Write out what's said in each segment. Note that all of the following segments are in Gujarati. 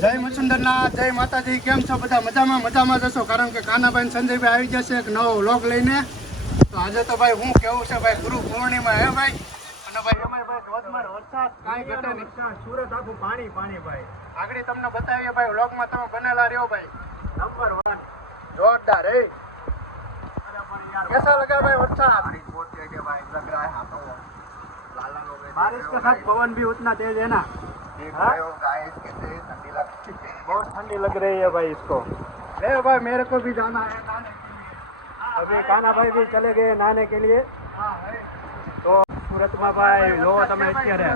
જય મચુંદરના જય માતાજી કેમ છો બધા મજામાં મજામાં જશો કારણ કે કાનાભાઈ ને સંજયભાઈ આવી જશે એક નવો વ્લોગ લઈને તો આજે તો ભાઈ હું કેવું છે ભાઈ ગુરુ પૂર્ણિમા હે ભાઈ અને ભાઈ એમાં ભાઈ ધોધમાર વરસાદ કાંઈ ઘટે નહીં સુરત આખું પાણી પાણી ભાઈ આગળ તમને બતાવીએ ભાઈ વ્લોગમાં તમે બનેલા રહ્યો ભાઈ નંબર વન જોરદાર હે कैसा लगा भाई वरसाद बहुत जगह भाई लग रहा है हाथों बारिश के साथ पवन भी उतना तेज है ना हाँ? बहुत ठंडी लग रही है भाई इसको ले भाई मेरे को भी जाना है नहाने के लिए अभी काना भाई भी चले गए नहाने के लिए હા હે તો સુરતમાં ભાઈ લો તમે અત્યારે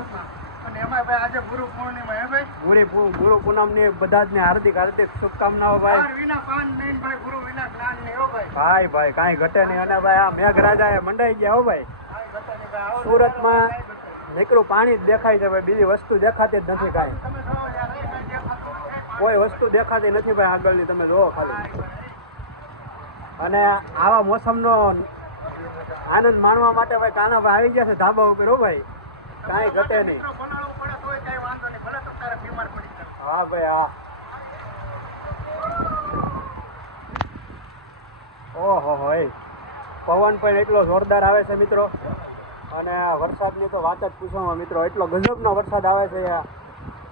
અને એમાં ભાઈ આજે ગુરુ પૂર્ણિમા હે ભાઈ ગુરુ પૂ- ગુરુ પૂનમની બધા જ ને હાર્દિક હાર્દિક શુભકામનાઓ ભાઈ પાર વિના પાન નહીં ભાઈ ગુરુ વિના જ્ઞાન નહીં હો ભાઈ ભાઈ ભાઈ કાંઈ ઘટે નહીં અને ભાઈ આ મેઘરાજા એ મંડાઈ ગયા હો ભાઈ કાંઈ ઘટે નહીં ભાઈ. આવો સુરતમાં કાંઈ ઘટે નહીં. નીકળું, પાણી જ દેખાય છે ભાઈ. બીજી વસ્તુ દેખાતી જ નથી કાંઈ. કાંઈ વસ્તુ દેખાતી નથી ભાઈ આગળની, તમે જોવો ખાલી. અને આવા મોસમનો આનંદ માણવા માટે ભાઈ કાનાભાઈ આવી ગયા છે ધાબા ઉપર, હો ભાઈ. કાંઈ ઘટે નહીં. હા ભાઈ, હા. ઓહો, હો, એ. પવન પણ એટલો જોરદાર આવે છે, મિત્રો. અને વરસાદની તો વાત જ પૂછવામાં મિત્રો, એટલો ગજબનો વરસાદ આવે છે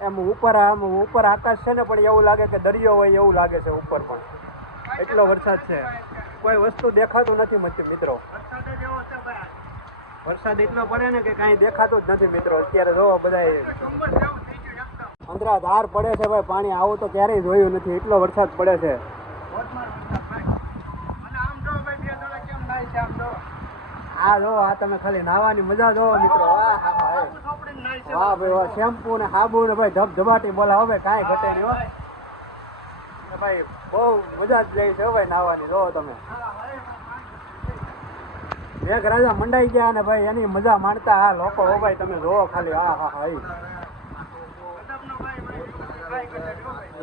એમ ઉપર, આમ ઉપર આકાશ છે ને, પણ એવું લાગે કે દરિયો હોય એવું લાગે છે ઉપર પણ. એટલો વરસાદ છે. કોઈ વસ્તુ દેખાતું નથી મચ્છી મિત્રો. વરસાદ એટલો પડે ને કે કાંઈ દેખાતું જ નથી મિત્રો. અત્યારે જોવો બધા અંદરા ધાર પડે છે ભાઈ, પાણી આવું તો ક્યારેય જોયું નથી. એટલો વરસાદ પડે છે ધોધમાર વરસાદ ભાઈ અને આમ જો ભાઈ બે જણા કેમ નાય છે આમ જો આ જો, આ તમે ખાલી નાવાની મજા જો મિત્રો. વાહ ભાઈ, વાહ, શેમ્પુ ને સાબુ ને ભાઈ ધબ ધબાટી બોલા હવે, કાંઈ ઘટે નહીં હો. ભાઈ, બહુ મજા જ લઈ છે ભાઈ નાવાની જો તમે. એક રાજા મંડાઈ ગયા ને ભાઈ, એની મજા માણતા આ લોકો હો ભાઈ, તમે જોવો ખાલી હા હા હા.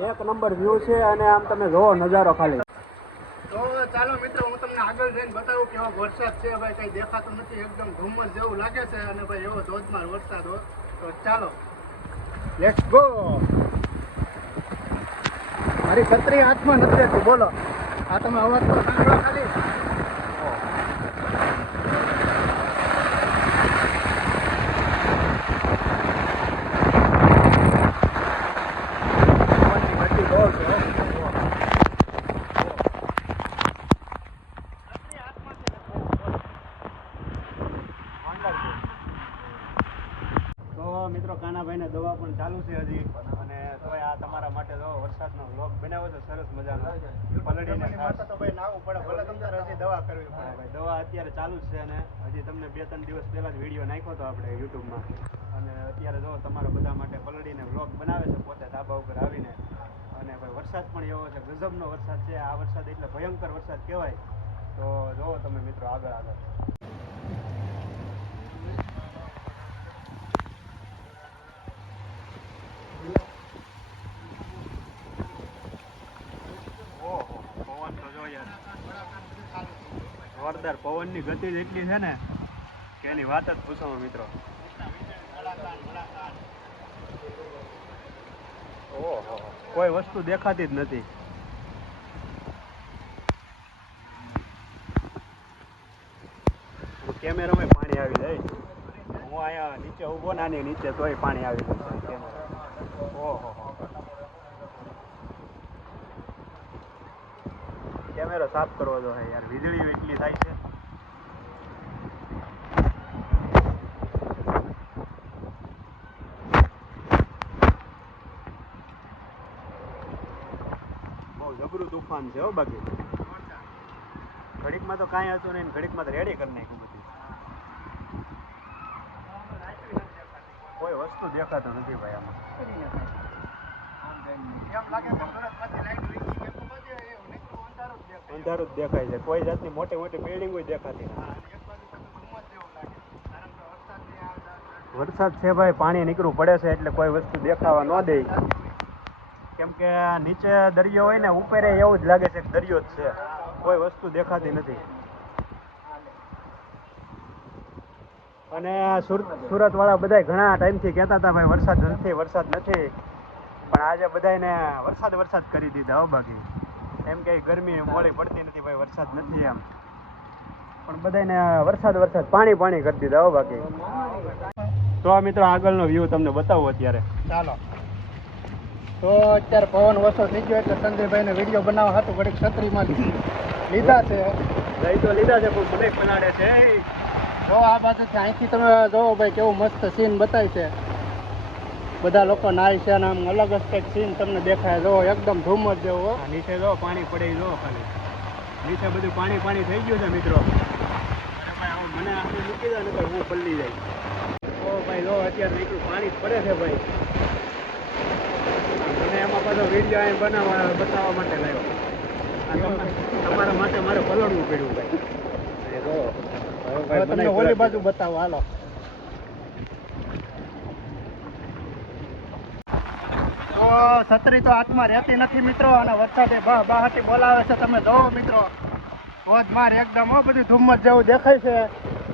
એક નંબર વ્યૂ છે અને આમ તમે જોવો નજારો ખાલી. તમને બતાવું કેવો વરસાદ છે ભાઈ કઈ દેખાતું નથી, એકદમ ધુમ્મસ જેવું લાગે છે અને ભાઈ એવો ધોધમાર વરસાદ હો. તો ચાલો લેટ્સ ગો મારી છત્રી હાથમાં નથી રહેતી બોલો. આ તમે અવાજ તો ખાલી પવનની ગતિ બહુ છે હો. તો મિત્રો કાનાભાઈને દવા પણ ચાલુ છે હજી. અને તોય આ તમારા માટે જો વરસાદનો વ્લોગ બનાવ્યો છે સરસ મજાનો. પલળીને ખાસ તો ભાઈ નાવું પડે. ભલે તમને હજી દવા કરવી પડે. ભાઈ દવા અત્યારે ચાલુ છે અને હજી તમને બે ત્રણ દિવસ પહેલા જ વીડિયો નાખ્યો હતો આપણે યુટ્યુબમાં. અને અત્યારે જો તમારા બધા માટે પલડીને વ્લોગ બનાવે છે પોતે ધાબા ઉપર આવીને. અને ભાઈ વરસાદ પણ એવો છે ગજબનો વરસાદ છે. આ વરસાદ એટલે ભયંકર વરસાદ કહેવાય. તો જોવો તમે મિત્રો આગળ આગળ ઓહો પવન તો જો યાર પવનની ગતિ જ એટલી છે ને કે એની વાત જ પૂછો મિત્રો. ઓહો કોઈ વસ્તુ દેખાતી જ નથી. કેમેરામાં પાણી આવી જાય. હું અહીંયા નીચે ઊભો નાની નીચે તોય પાણી આવી જાય કેમેરા ઓહો. કેમેરો સાફ કરવો જો હે યાર વીજળી એટલી થાય છે બહુ જબરું તુફાન છે બાકી. ઘડીકમાં તો કાંઈ હતું નહીં ઘડીકમાં તો રેડી કરી નાખ્યું બધું. કોઈ વસ્તુ દેખાતું નથી ભાઈ આમાં. અંધારું દેખાય. છે. કોઈ જાતની મોટી મોટી બિલ્ડિંગ દેખાતી વરસાદ છે ભાઈ, પાણી નીકળવું પડે છે એટલે કોઈ વસ્તુ દેખાવા ન દે. કેમ કે નીચે દરિયો હોય ને, ઉપરે એવું જ લાગે છે દરિયો જ છે. કોઈ વસ્તુ દેખાતી નથી. અને સુરત વાળા બધા ઘણા ટાઈમથી કહેતા હતા, ભાઈ, વરસાદ નથી વરસાદ નથી. પણ આજે બધાને વરસાદ વરસાદ કરી દીધા, હો, બાકી. એમ કે ગરમી મોડી પડતી નથી, ભાઈ, વરસાદ નથી એમ. પણ બધાને વરસાદ વરસાદ, પાણી પાણી કરી દીધા, હો, બાકી. તો આ મિત્રો આગળનો વ્યૂ તમને બતાવું અત્યારે. ચાલો. તો અત્યારે પવન ઓછો થઈ ગયો એટલે સંજયભાઈને વીડિયો બનાવવા હતું ઘડીક છત્રીમાં લીધા. છે. લઈ તો લીધા છે પણ મને પલાડે છે. જો આ બાજુથી અહીંથી તમે જોવો ભાઈ કેવું મસ્ત સીન બતાય છે. બધા લોકો નાય છે અને આમ અલગ જ કંઈક સીન તમને દેખાય. જો એકદમ ધૂમ જ જેવો નીચે જો પાણી પડે જો ખાલી. નીચે બધું પાણી પાણી થઈ ગયું છે મિત્રો. મને આપણે મૂકી દે ને હું પલ્લી જાય ઓ ભાઈ જો અત્યારે નીકળું પાણી પડે છે ભાઈ. એમાં પાછો વીડિયો અહીં બનાવવા બતાવવા માટે લાવ્યો તમારા માટે મારે પલળવું પડ્યું ભાઈ. તમને ઓલી બાજુ બતાવો હાલો. છત્રી તો હાથમાં રહેતી નથી મિત્રો અને વરસાદે બા બહાટી બોલાવે છે તમે જોવો મિત્રો. ધોધમાર એકદમ બધું ધુમ્મસ જેવું દેખાય છે.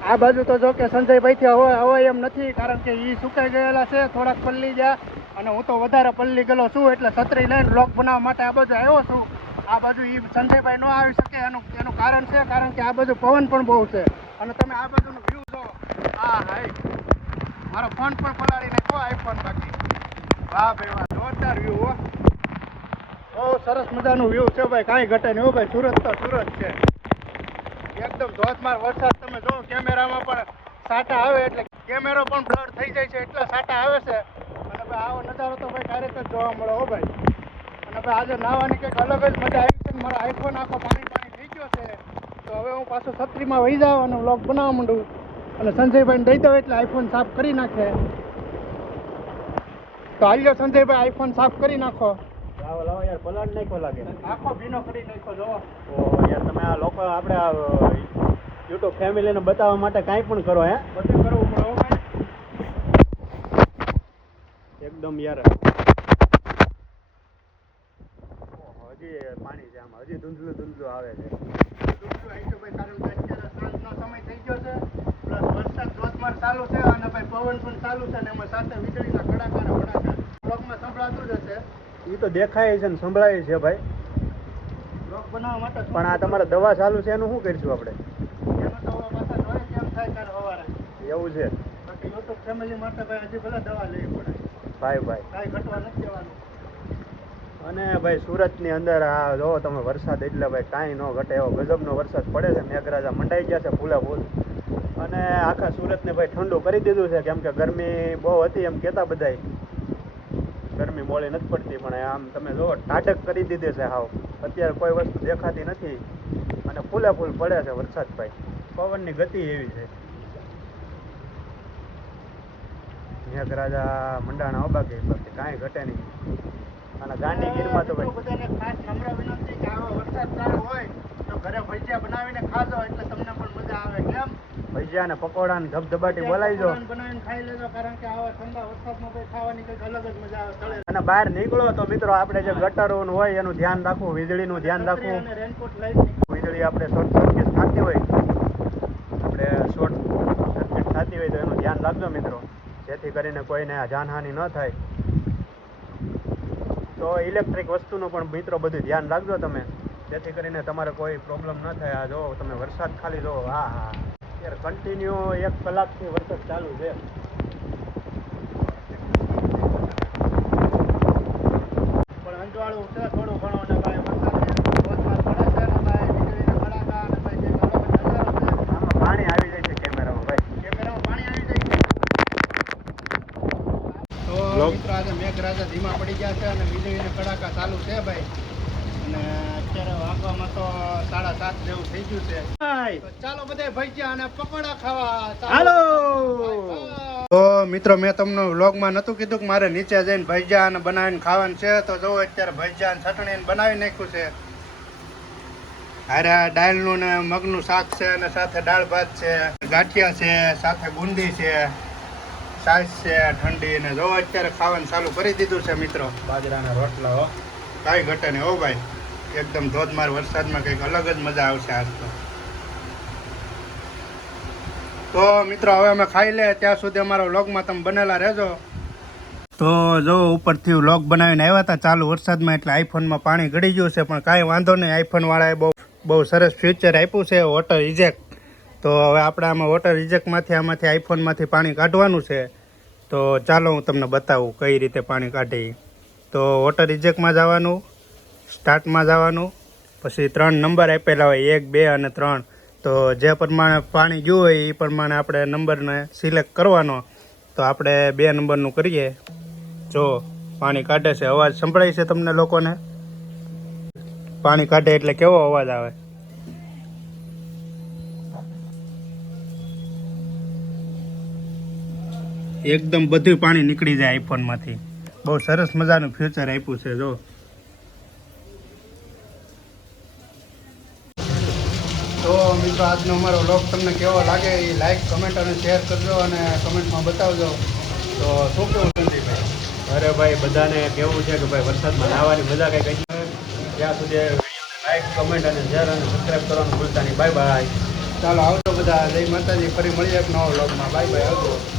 આ બાજુ તો જો કે સંજયભાઈ થી હવે હવે એમ નથી, કારણ કે એ સુકાઈ ગયેલા છે, થોડાક પલ્લી ગયા. અને હું તો વધારે પલ્લી ગયેલો છું, એટલે છત્રી લઈને બ્લોક બનાવવા માટે આ બાજુ આવ્યો છું. આ બાજુ એ સંજયભાઈ ન આવી શકે એનું એનું કારણ છે, કારણ કે આ બાજુ પવન પણ બહુ છે. અને તમે આ બાજુનું વ્યૂ જો. હા હાઈ મારો ફોન પણ પલાળી નાખ્યો આઈફોન બાકી. વાહ ભાઈ, વાહ. જોરદાર વ્યૂ હો. બહુ સરસ મજાનું વ્યૂ છે ભાઈ. કાંઈ ઘટે નહીં હો ભાઈ. સુરત તો સુરત છે. એકદમ ધોધમાર વરસાદ તમે જો કેમેરામાં પણ સાટા આવે એટલે કેમેરો પણ બ્લર થઈ જાય છે, એટલા સાટા આવે છે. અને ભાઈ આવો નજારો તો ભાઈ ક્યારેક જ જોવા મળે હો ભાઈ. અને ભાઈ આજે નાહવાની કંઈક અલગ જ મજા આવી છે મારો આઈફોન આખો પાણી પાણી થઈ ગયો છે. તો હવે હું પાછો છત્રીમાં વહી જાઉં અને વ્લોગ બનાવવા માંડું. અને સંજયભાઈને દઈ દઉં એટલે આઈફોન સાફ કરી નાખે. તો હાલ્યો સંજયભાઈ આઈફોન સાફ કરી નાખો. લાવો લાવો યાર પલાળ નાખ્યો લાગે. આખો ભીનો કરી નાખો જો ઓ યાર તમે આ લોકો આપણે યુટ્યુબ ફેમિલીને બતાવવા માટે કાંઈ પણ કરો હે? બધું કરવું પડે એકદમ યાર. હજી પાણી છે આમાં. હજી ધૂંધલું ધૂંધલું આવે છે. દુઃખનું આવી છે ભાઈ કારણ કે અત્યારે સાંજનો સમય થઈ ગયો છે. પ્લસ વરસાદ ધોધમાર ચાલુ છે અને ભાઈ પવન પણ ચાલુ છે અને એમાં સાથે વીજળીના કડાકા એ તો દેખાય છે ને સંભળાય છે ભાઈ. બ્લોક બનાવવા માટે પણ આ તમારે દવા ચાલુ છે, એનું શું કરીશું આપણે? એવું છે. યુટ્યુબ ભાઈ દવા લેવી પડે ભાઈ. ભાઈ કાંઈ ઘટવા નથી દેવાનું અને ભાઈ, સુરતની અંદર આ જો તમે વરસાદ એટલે ભાઈ, કાંઈ ન ઘટે, એવો ગજબનો વરસાદ પડે છે, મેઘરાજા મંડાઈ ગયા છે ફૂલે ફૂલ અને આખા સુરતને ભાઈ ઠંડુ કરી દીધું છે, કેમ કે ગરમી બહુ હતી, એમ કહેતા બધાય. ગરમી મોડી નથી પડતી, પણ આમ તમે જો ટાટક કરી દીધી છે હાવ. અત્યારે કોઈ વસ્તુ દેખાતી નથી અને ફૂલે ફૂલ પડે છે વરસાદ ભાઈ પવનની ગતિ એવી છે. મેઘરાજા મંડાણા અબાકી બાકી કાંઈ ઘટે નહીં. અને ગાંડીગીરમાં તો ભાઈ ખાસ નમ્ર વિનંતી કે આવો વરસાદ સારો હોય, તો ઘરે ભજીયા બનાવીને ખાજો એટલે તમને ભજીયા ને પકોડા ને ધબધબાટી બોલાવી દો. અને બહાર નીકળો તો મિત્રો આપણે જે ગટરો હોય એનું ધ્યાન રાખવું વીજળીનું ધ્યાન રાખવું. વીજળી આપણે શોર્ટ સર્કિટ થતી હોય આપણે શોર્ટ સર્કિટ થતી હોય તો એનું ધ્યાન રાખજો મિત્રો. જેથી કરીને કોઈને આ જાનહાનિ ન થાય. તો ઇલેક્ટ્રિક વસ્તુનું પણ મિત્રો બધું ધ્યાન રાખજો તમે. જેથી કરીને તમારે કોઈ પ્રોબ્લેમ ન થાય. આ જો તમે વરસાદ ખાલી જો હા હા. યાર કન્ટિન્યુ એક કલાકથી વરસાદ ચાલુ છે. પણ અંજવાળું છે થોડું ઘણું અને ભાઈ મેઘરાજા ધીમા પડી ગયા છે અને વીજળીના કડાકા ચાલુ છે ભાઈ. અને અત્યારે વાગવામાં તો સાડા સાત જેવું થઈ ગયું છે. તો ચાલો બધે ભજીયા અને પકોડા ખાવા હાલો. તો મિત્રો મેં તમને વ્લોગમાં નહોતું કીધું કે મારે નીચે જઈને ભજીયા અને બનાવીને ખાવાનું છે. તો જો અત્યારે ભજીયા અને ચટણી બનાવી નાખ્યું છે. હારે ડાળનું ને મગનું શાક છે અને સાથે દાળ ભાત છે ગાંઠિયા છે સાથે બુંદી છે છાશ છે ઠંડી ને જો અત્યારે ખાવાનું ચાલુ કરી દીધું છે મિત્રો. બાજરાના રોટલા હો. કાંઈ ઘટે નહીં હો ભાઈ. એકદમ ધોધમાર વરસાદમાં કંઈક અલગ જ મજા આવશે આજ તો. તો મિત્રો, હવે અમે ખાઈ લે, ત્યાં સુધી અમારા વ્લોગમાં તમે બનેલા રહેજો. તો જો ઉપરથી વ્લોગ બનાવીને આવ્યા હતા, ચાલુ વરસાદમાં, એટલે આઈફોનમાં પાણી ગળી ગયું છે, પણ કાંઈ વાંધો નહીં, આઈફોનવાળાએ બહુ બહુ સરસ ફ્યુચર આપ્યું છે વોટર રિજેક્ટ તો હવે આપણે આમાં વોટર રિજેક્ટમાંથી આમાંથી આઈફોનમાંથી પાણી કાઢવાનું છે. તો ચાલો હું તમને બતાવું કઈ રીતે પાણી કાઢી. તો વોટર રિજેક્ટમાં જવાનું સ્ટાર્ટમાં જવાનું, પછી ત્રણ નંબર આપેલા હોય, એક, બે અને ત્રણ. તો જે પ્રમાણે પાણી ગયું હોય એ પ્રમાણે આપણે નંબરને સિલેક્ટ કરવાનો. તો આપણે બે નંબરનું કરીએ. જો પાણી કાઢે છે, અવાજ સંભળાય છે તમને લોકોને? પાણી કાઢે એટલે કેવો અવાજ આવે? એકદમ બધું પાણી નીકળી જાય આઈફોનમાંથી બહુ સરસ મજાનું ફ્યુચર આપ્યું છે, જો તો મિત્રો આજનો અમારો વ્લોગ તમને કેવો લાગે એ લાઇક કમેન્ટ અને શેર કરજો અને કમેન્ટમાં બતાવજો. તો શું કેવું સંદીપભાઈ અરે ભાઈ બધાને કેવું છે કે ભાઈ વરસાદમાં નાહવાની મજા કંઈ છે. ત્યાં સુધી વિડીયોને લાઈક કમેન્ટ અને શેર અને સબસ્ક્રાઈબ કરવાનું ભૂલતા નહીં. બાય બાય ચાલો આવજો બધા. જય માતાજી. ફરી મળીએ એક નવા વ્લોગમાં બાય બાય આવજો.